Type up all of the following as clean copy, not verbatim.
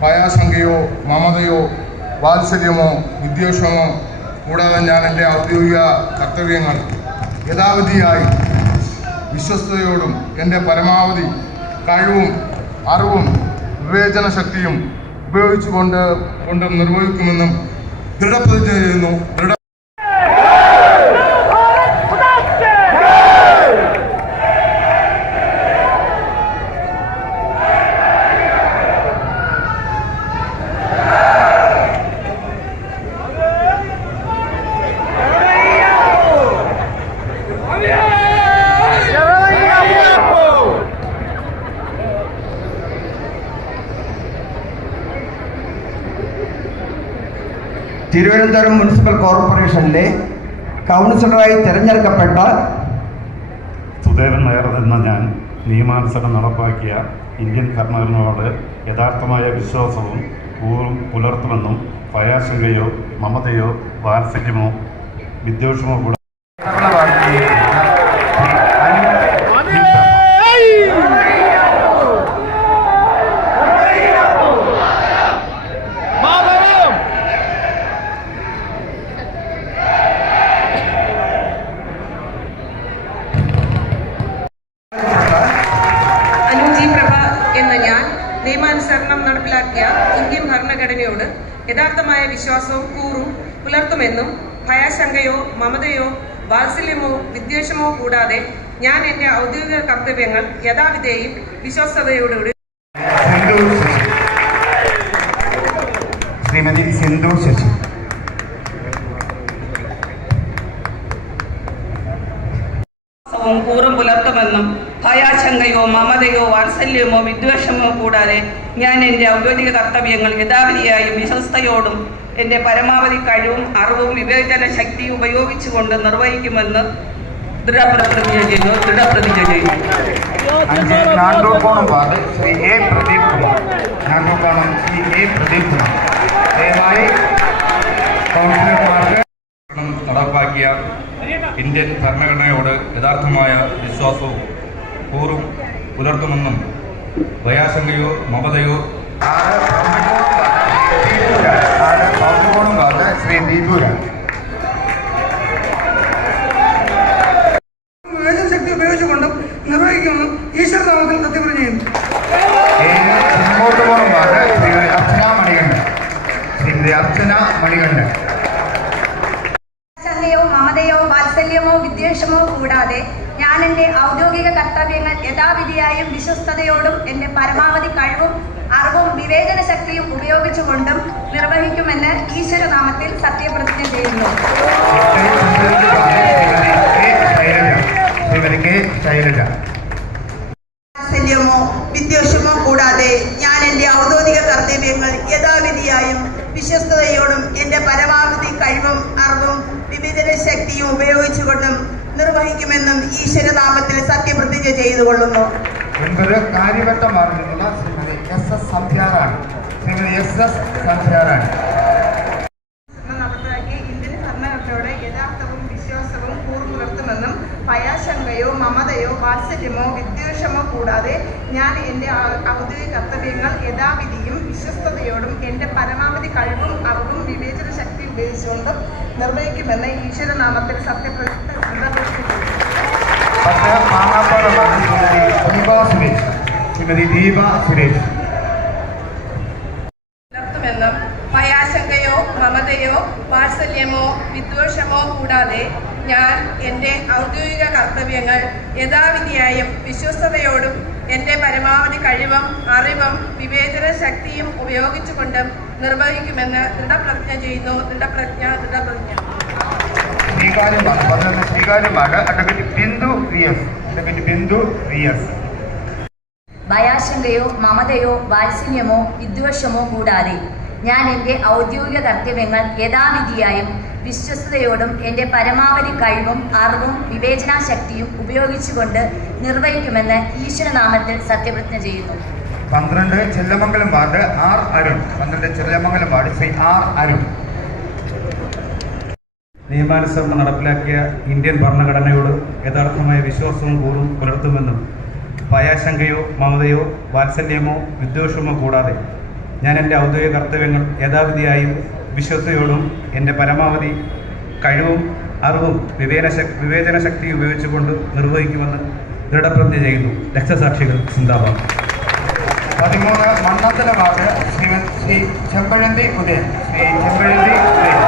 ഭയാശങ്കയോ മമതയോ വാത്സല്യമോ വിദ്വേഷമോ കൂടാതെ ഞാൻ എൻ്റെ ഔദ്യോഗിക കർത്തവ്യങ്ങൾ യഥാവിധിയായി വിശ്വസ്തയോടും എൻ്റെ പരമാവധി കഴിവും അറിവും വിവേചന ശക്തിയും ഉപയോഗിച്ചുകൊണ്ട് നിർവഹിക്കുമെന്നും ദൃഢപ്രതിജ്ഞ ചെയ്യുന്നു. തിരുവനന്തപുരം മുനിസിപ്പൽ കോർപ്പറേഷനിലെ കൗൺസിലറായി തിരഞ്ഞെടുക്കപ്പെട്ട സുദേവൻ നായർ എന്ന ഞാൻ നിയമാനുസരണം നടപ്പാക്കിയ ഇന്ത്യൻ ഭരണഘടനയോട് യഥാർത്ഥമായ വിശ്വാസവും കൂറും പുലർത്തുമെന്നും ഭയാശങ്കയോ മമതയോ വാത്സല്യമോ വിദ്വേഷമോ കൂടാതെ നിയമാനുസരണം നടപ്പിലാക്കിയ ഇന്ത്യൻ ഭരണഘടനയോട് യഥാർത്ഥമായ വിശ്വാസവും കൂറും പുലർത്തുമെന്നും ഭയാശങ്കയോ മമതയോ വാത്സല്യമോ വിദ്വേഷമോ കൂടാതെ ഞാൻ എൻ്റെ ഔദ്യോഗിക കർത്തവ്യങ്ങൾ യഥാവിധേയും വിശ്വസ്തയോടുകൂടി ശ്രീമതി സിന്ധു ശശി. കൂറും പുലർത്തുമെന്നും ഭയാശങ്കയോ മമതയോ വാത്സല്യമോ വിദ്വേഷമോ കൂടാതെ ഞാൻ എൻ്റെ ഔദ്യോഗിക കർത്തവ്യങ്ങൾ യഥാവിധിയായും വിശ്വസ്തയോടും എൻ്റെ പരമാവധി കഴിവും അറിവും വിവേചന ശക്തിയും ഉപയോഗിച്ചുകൊണ്ട് നിർവഹിക്കുമെന്ന് ദൃഢപ്രതിജ്ഞ ചെയ്യുന്നു. നടപ്പാക്കിയ ഇന്ത്യൻ ഭരണഘടനയോട് യഥാർത്ഥമായ വിശ്വാസവും കൂറും പുലർത്തുമെന്നും ഭയാശങ്കയോ മമതയോ ശക്തി ഉപയോഗിച്ചുകൊണ്ടും നിർവഹിക്കുമെന്നും ഈശ്വരനാമത്തിൽ സത്യപ്രതിജ്ഞ ചെയ്യുന്നു. അർച്ചന മണികണ്ഠൻ. മമതയോ വാത്സല്യമോ വിദ്വേഷമോ കൂടാതെ ഞാൻ എൻ്റെ ഔദ്യോഗിക കർത്തവ്യങ്ങൾ യഥാവിധിയായും വിശ്വസ്തയോടും എൻ്റെ പരമാവധി കഴിവും അറിവും വിവേചന ശക്തിയും ഉപയോഗിച്ചുകൊണ്ടും നിർവഹിക്കുമെന്ന് ഈശ്വരനാമത്തിൽ സത്യപ്രതിജ്ഞ ചെയ്യുന്നു. വാത്സല്യമോ വിദ്വേഷമോ കൂടാതെ ഞാൻ എൻ്റെ ഔദ്യോഗിക കർത്തവ്യങ്ങൾ യഥാവിധിയായും വിശ്വസ്തയോടും എൻ്റെ പരമാവധി കഴിവും അറിവും വിവേചന ശക്തിയും ഉപയോഗിച്ചുകൊണ്ടും നിർവഹിക്കുമെന്നും ഈശ്വരനാമത്തിൽ സത്യപ്രതിജ്ഞ ചെയ്തുകൊള്ളുന്നു. എന്തൊരു കാര്യവട്ടമാർന്നുള്ള ശ്രീമതി എസ് എസ് സംധ്യാറാണ്. ഇന്ത്യൻ ഭരണഘടനയോട് യഥാർത്ഥവും വിശ്വാസവും കൂറും പുലർത്തുമെന്നും ഭയാശങ്കയോ മമതയോ വാത്സല്യമോ വിദ്വേഷമോ കൂടാതെ ഞാൻ എൻ്റെ ഔദ്യോഗിക കർത്തവ്യങ്ങൾ യഥാവിധിയും വിശ്വസ്തയോടും എൻ്റെ പരമാവധി കഴിവും അറിവും വിവേചന ശക്തി ഉപയോഗിച്ചുകൊണ്ടും നിർവഹിക്കുമെന്ന് ഈശ്വരനാമത്തിൽ സത്യപ്രതിജ്ഞ പുലർത്തുമെന്നും ഭയാശങ്കയോ മമതയോ വാത്സല്യമോ വിദ്വേഷമോ കൂടാതെ ഞാൻ എൻ്റെ ഔദ്യോഗിക കർത്തവ്യങ്ങൾ യഥാവിധിയായും വിശ്വസ്തയോടും എൻ്റെ പരമാവധി കഴിവും അറിവും വിവേചന ശക്തിയും ഉപയോഗിച്ചുകൊണ്ടും നിർവഹിക്കുമെന്ന് ദൃഢപ്രതിജ്ഞ ചെയ്യുന്നു. ഭയാശങ്കയോ മമതയോ വാത്സല്യമോ വിദ്വേഷമോ കൂടാതെ ഞാൻ എൻ്റെ ഔദ്യോഗിക കർത്തവ്യങ്ങൾ യഥാവിധിയായും വിശ്വസ്തയോടും എൻ്റെ പരമാവധി കഴിവും അറിവും വിവേചന ശക്തിയും ഉപയോഗിച്ചുകൊണ്ട് നിർവഹിക്കുമെന്ന് ഈശ്വരനാമത്തിൽ സത്യപ്രതിജ്ഞ ചെയ്യുന്നു. 12 Chellamangalam ward R Arun. 12 Chellamangalam ward Shri R Arun. നിയമാനുസരണം നടപ്പിലാക്കിയ ഇന്ത്യൻ ഭരണഘടനയോട് യഥാർത്ഥമായ വിശ്വാസവും കൂറും പുലർത്തുമെന്നും ഭയാശങ്കയോ മമതയോ വാത്സല്യമോ വിദ്വേഷമോ കൂടാതെ ഞാൻ എൻ്റെ ഔദ്യോഗിക കർത്തവ്യങ്ങൾ യഥാവിധിയായും വിശ്വസ്തയോടും എൻ്റെ പരമാവധി കഴിവും അറിവും വിവേചന ശക്തിയും ഉപയോഗിച്ചുകൊണ്ട് നിർവഹിക്കുമെന്ന് ദൃഢപ്രതിജ്ഞ ചെയ്യുന്നു. രക്തസാക്ഷികൾ സിന്ദാബാദ്. 13 മണ്ണത്തല വാർഡ് ശ്രീ ചെമ്പഴന്തി ഉദയൻ. ശ്രീ ചെമ്പഴന്തി ഉദയൻ.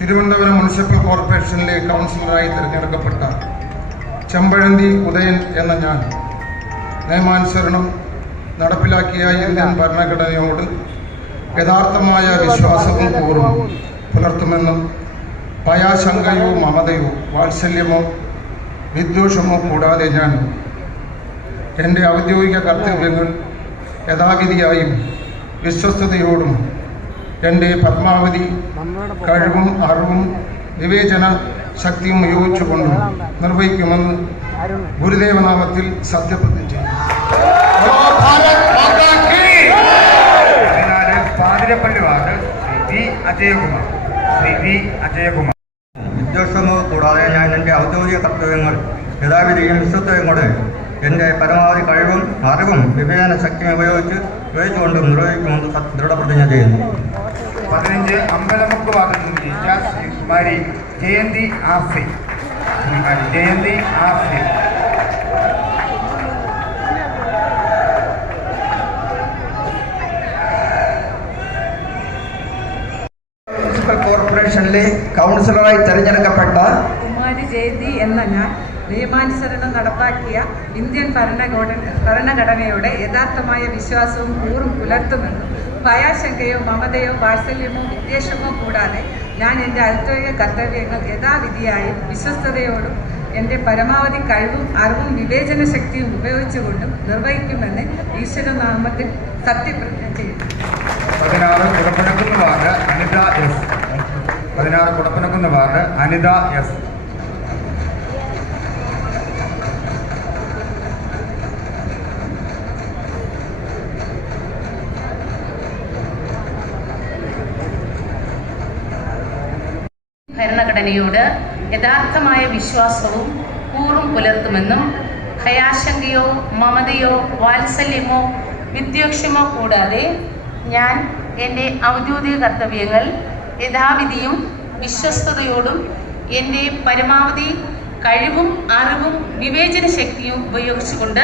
തിരുവനന്തപുരം മുനിസിപ്പൽ കോർപ്പറേഷനിലെ കൗൺസിലറായി തിരഞ്ഞെടുക്കപ്പെട്ട ചെമ്പഴന്തി ഉദയൻ എന്ന ഞാൻ നിയമാനുസരണം നടപ്പിലാക്കിയ ഇന്ത്യൻ ഭരണഘടനയോട് യഥാർത്ഥമായ വിശ്വാസവും കൂറും പുലർത്തുമെന്നും ഭയാശങ്കയോ മമതയോ വാത്സല്യമോ വിദ്വേഷമോ കൂടാതെ ഞാൻ എൻ്റെ ഔദ്യോഗിക കർത്തവ്യങ്ങൾ യഥാവിധിയായും വിശ്വസ്തയോടും എൻ്റെ പരമാവധി കഴിവും അറിവും വിവേചന ശക്തിയും ഉപയോഗിച്ചുകൊണ്ടും നിർവഹിക്കുമെന്ന് ഗുരുദേവനാമത്തിൽ സത്യപ്രതിജ്ഞ ചെയ്യും. പാതിരപ്പള്ളി വാർഡ് ശ്രീ അജയകുമാർ. ശ്രീ അജയകുമാർ. വിദ്വേഷമോ കൂടാതെ ഞാൻ എൻ്റെ ഔദ്യോഗിക കർത്തവ്യങ്ങൾ യഥാവിധിയും വിശ്വസ്തയോടെ എൻ്റെ പരമാവധി കഴിവും അറിവും വിവേചന ശക്തിയും ഉപയോഗിച്ചുകൊണ്ട് നിർവഹിക്കുമെന്ന് ദൃഢപ്രതിജ്ഞ ചെയ്യുന്നു. 15 അമ്പലമുക്ക് വാർഡിൽ നിന്ന് ജയിച്ച Sreekumari Jayanthi RC. Sreekumari Jayanthi RC. Municipal കോർപ്പറേഷനിലെ കൗൺസിലറായി തിരഞ്ഞെടുക്കപ്പെട്ട കുമാരി ജയന്തി എന്ന ഞാൻ നിയമാനുസരണം നടപ്പാക്കിയ ഇന്ത്യൻ ഭരണഘടനയുടെ യഥാർത്ഥമായ വിശ്വാസവും കൂറും പുലർത്തുമെന്നും ഭയാശങ്കയോ മമതയോ വാത്സല്യമോ വിദ്വേഷമോ കൂടാതെ ഞാൻ എൻ്റെ ഔദ്യോഗിക കർത്തവ്യങ്ങൾ യഥാവിധിയായും വിശ്വസ്തയോടും എൻ്റെ പരമാവധി കഴിവും അറിവും വിവേചന ശക്തിയും ഉപയോഗിച്ചുകൊണ്ടും നിർവഹിക്കുമെന്ന് ഈശ്വരനാമത്തിൽ സത്യപ്രതിജ്ഞ ചെയ്യുന്നു. 16 Kudappanakunnu ward Anitha S. 16 Kudappanakunnu ward Anitha S. ഭരണഘടനയോട് യഥാർത്ഥമായ വിശ്വാസവും കൂറും പുലർത്തുമെന്നും ഭയാശങ്കയോ മമതയോ വാത്സല്യമോ വിദ്വേഷമോ കൂടാതെ ഞാൻ എൻ്റെ ഔദ്യോഗിക കർത്തവ്യങ്ങൾ യഥാവിധിയും വിശ്വസ്തയോടും എൻ്റെ പരമാവധി കഴിവും അറിവും വിവേചന ശക്തിയും ഉപയോഗിച്ചുകൊണ്ട്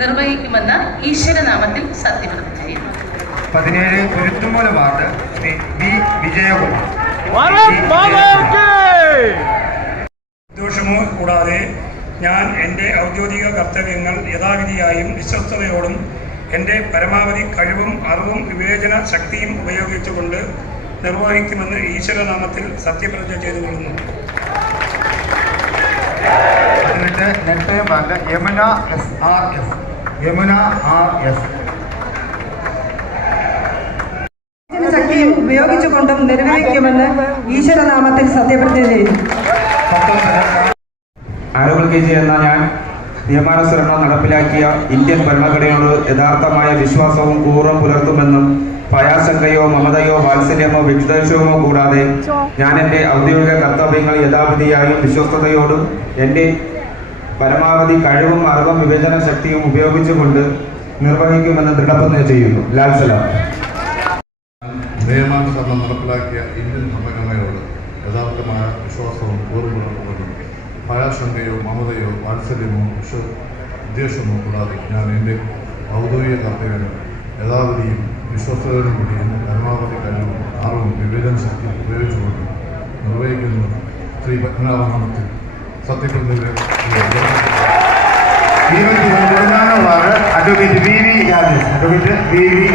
നിർവഹിക്കുമെന്ന് ഈശ്വരനാമത്തിൽ സത്യപ്രതിജ്ഞ ചെയ്യുന്നു. 17 കുരുത്തുമൂല വാർഡ് ശ്രീ വി വിജയകുമാർ. വിദ്വേഷമോ കൂടാതെ ഞാൻ എൻ്റെ ഔദ്യോഗിക കർത്തവ്യങ്ങൾ യഥാവിധിയായും വിശ്വസ്തയോടും എൻ്റെ പരമാവധി കഴിവും അറിവും വിവേചന ശക്തിയും ഉപയോഗിച്ചുകൊണ്ട് നിർവഹിക്കുമെന്ന് ഈശ്വരനാമത്തിൽ സത്യപ്രതിജ്ഞ ചെയ്തുകൊള്ളുന്നു. 18 Nettayam ward Yamuna S R S. Yamuna R S. ശക്തിയും ഉപയോഗിച്ചുകൊണ്ടും നിർവഹിക്കുമെന്ന് ഈശ്വരനാമത്തിൽ സത്യപ്രതിജ്ഞ ചെയ്യുന്നു. ആരോഗ്യ KG എന്ന ഞാൻ നിയമാനുസരണം നടപ്പിലാക്കിയ ഇന്ത്യൻ ഭരണഘടനയോട് യഥാർത്ഥമായ വിശ്വാസവും കൂറും പുലർത്തുമെന്നും ഭയാശങ്കയോ മമതയോ വാത്സല്യമോ വിദ്വേഷമോ കൂടാതെ ഞാൻ എൻ്റെ ഔദ്യോഗിക കർത്തവ്യങ്ങൾ യഥാവിധിയായും വിശ്വസ്തയോടും എൻ്റെ പരമാവധി കഴിവും അറിവും വിവേചന ശക്തിയും ഉപയോഗിച്ചുകൊണ്ട് നിർവഹിക്കുമെന്ന് ദൃഢപ്രതിജ്ഞ ചെയ്യുന്നു. ലാൽ സലാം. നിയമാനുസരണം നടപ്പിലാക്കിയ ഇന്ത്യൻ ഭരണഘടനയോട് യഥാർത്ഥമായ വിശ്വാസവും കൂറും പുലർത്തുമെന്നും ഭയാശങ്കയോ മമതയോ വാത്സല്യമോ വിദ്വേഷമോ കൂടാതെ ഞാൻ എൻ്റെ ഔദ്യോഗിക കർത്തവ്യങ്ങൾ യഥാവിധിയും വിശ്വസ്തയോടും കൂടി എൻ്റെ പരമാവധി കഴിവും അറിവും വിവേചന ശക്തി ഉപയോഗിച്ചുകൊണ്ട് നിർവഹിക്കുന്നു. ശ്രീ പത്മനാഭനാമത്തിൽ സത്യപ്രതിജ്ഞ. 21 ward advocate V V Rajesh. Advocate V V